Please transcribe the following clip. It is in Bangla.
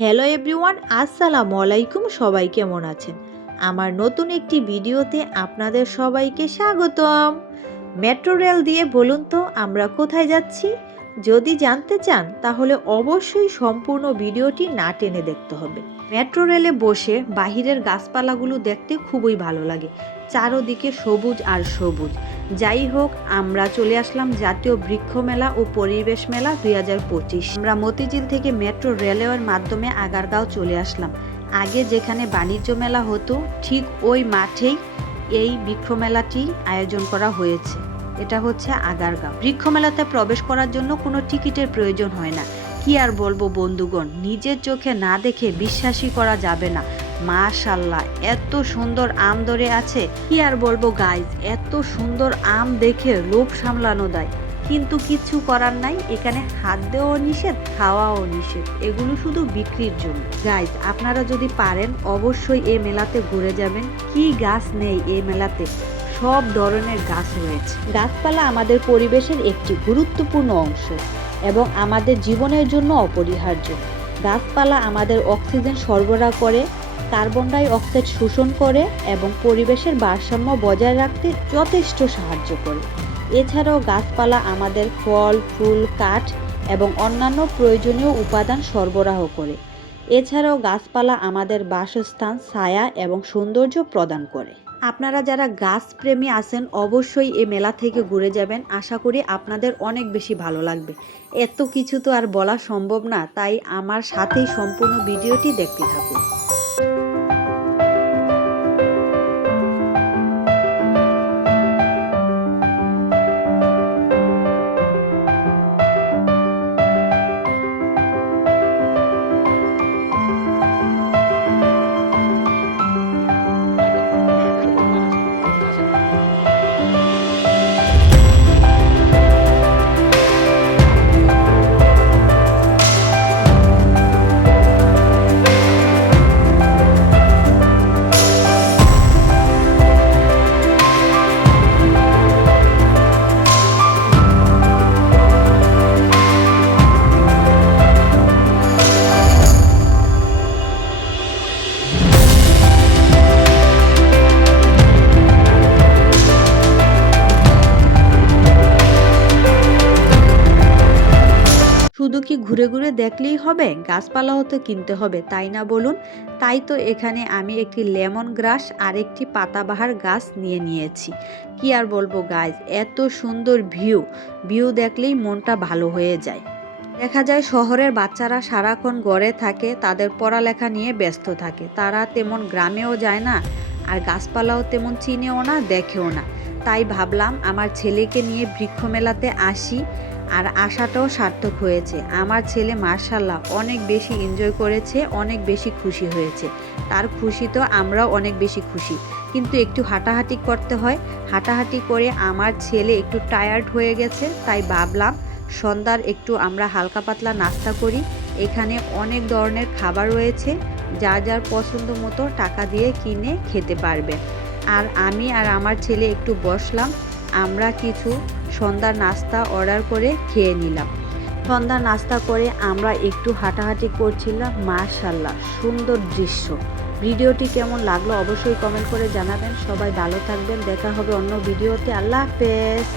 হ্যালো এভরিওয়ান, আসসালামু আলাইকুম। সবাই কেমন আছেন? আমার নতুন একটি ভিডিওতে আপনাদের সবাইকে স্বাগতম। মেট্রো রেল দিয়ে বলুন তো আমরা কোথায় যাচ্ছি? যদি জানতে চান তাহলে অবশ্যই সম্পূর্ণ ভিডিওটি না টেনে দেখতে হবে। মেট্রো রেলে বসে বাহিরের গাছপালাগুলো দেখতে খুবই ভালো লাগে। চারদিকে সবুজ আর সবুজ। যাই হোক, আমরা চলে আসলাম জাতীয় বৃক্ষ মেলা ও পরিবেশ মেলা 2025। আমরা মতিঝিল থেকে মেট্রো রেলওয়ের মাধ্যমে আগারগাঁও চলে আসলাম। আগে যেখানে বাণিজ্য মেলা হতো ঠিক ওই মাঠেই এই বৃক্ষ মেলাটি আয়োজন করা হয়েছে। এটা হচ্ছে আগারগাঁও। বৃক্ষ মেলাতে প্রবেশ করার জন্য কোনো টিকিটের প্রয়োজন হয় না। কি আর বলবো বন্ধুগণ, নিজের চোখে না দেখে বিশ্বাসই করা যাবে না। মাশাআল্লাহ, এত সুন্দর আম ধরে আছে। কি আর বলবো গাইজ, এত সুন্দর আম দেখে লোভ সামলানো দেয়, কিন্তু কিছু করার নাই। এখানে হাত দেওয়াও নিষেধ, খাওয়াও নিষেধ। এগুলো শুধু বিক্রির জন্য। গাইজ, আপনারা যদি পারেন অবশ্যই এই মেলাতে ঘুরে যাবেন। কি গাছ নেই এই মেলাতে, সব ধরনের গাছ রয়েছে। গাছপালা আমাদের পরিবেশের একটি গুরুত্বপূর্ণ অংশ এবং আমাদের জীবনের জন্য অপরিহার্য। গাছপালা আমাদের অক্সিজেন সরবরাহ করে, কার্বন ডাই অক্সাইড শোষণ করে এবং পরিবেশের ভারসাম্য বজায় রাখতে যথেষ্ট সাহায্য করে। এছাড়াও গাছপালা আমাদের ফল, ফুল, কাঠ এবং অন্যান্য প্রয়োজনীয় উপাদান সরবরাহ করে। এছাড়াও গাছপালা আমাদের বাসস্থান, ছায়া এবং সৌন্দর্য প্রদান করে। আপনারা যারা গাছপ্রেমী আছেন অবশ্যই এই মেলা থেকে ঘুরে যাবেন। আশা করি আপনাদের অনেক বেশি ভালো লাগবে। এত কিছু তো আর বলা সম্ভব না, তাই আমার সাথেই সম্পূর্ণ ভিডিওটি দেখতে থাকুন। শুধু কি ঘুরে ঘুরে দেখলেই হবে? গাছপালাও তো কিনতে হবে, তাই না বলুন? তাই তো এখানে আমি একটি লেমন গ্রাস আর একটি পাতাবাহার গাছ নিয়েছি। কি আর বলবো গাইজ, এত সুন্দর ভিউ দেখলেই মনটা ভালো হয়ে যায়। দেখা যায় শহরের বাচ্চারা সারাক্ষণ ঘরে থাকে, তাদের পড়ালেখা নিয়ে ব্যস্ত থাকে। তারা তেমন গ্রামেও যায় না, আর গাছপালাও তেমন চিনেও না, দেখেও না। তাই ভাবলাম আমার ছেলেকে নিয়ে বৃক্ষ মেলাতে আসি, আর আশাটাও সার্থক হয়েছে। আমার ছেলে মাশাআল্লাহ অনেক বেশি এনজয় করেছে, অনেক বেশি খুশি হয়েছে। তার খুশি তো আমরাও অনেক বেশি খুশি, কিন্তু একটু হাঁটাহাঁটি করতে হয়। হাঁটাহাঁটি করে আমার ছেলে একটু টায়ার্ড হয়ে গেছে, তাই ভাবলাম সন্ধ্যার একটু আমরা হালকা পাতলা নাস্তা করি। এখানে অনেক ধরনের খাবার রয়েছে, যার যার পছন্দ মতো টাকা দিয়ে কিনে খেতে পারবেন। আর আমি আর আমার ছেলে একটু বসলাম, আমরা কিছু সন্ধ্যার নাস্তা অর্ডার করে খেয়ে নিলাম। সন্ধ্যার নাস্তা করে আমরা একটু হাঁটাহাঁটি করছিলাম। মাশাআল্লাহ, সুন্দর দৃশ্য। ভিডিওটি কেমন লাগলো অবশ্যই কমেন্ট করে জানাবেন। সবাই ভালো থাকবেন, দেখা হবে অন্য ভিডিওতে। আল্লাহ হাফেজ।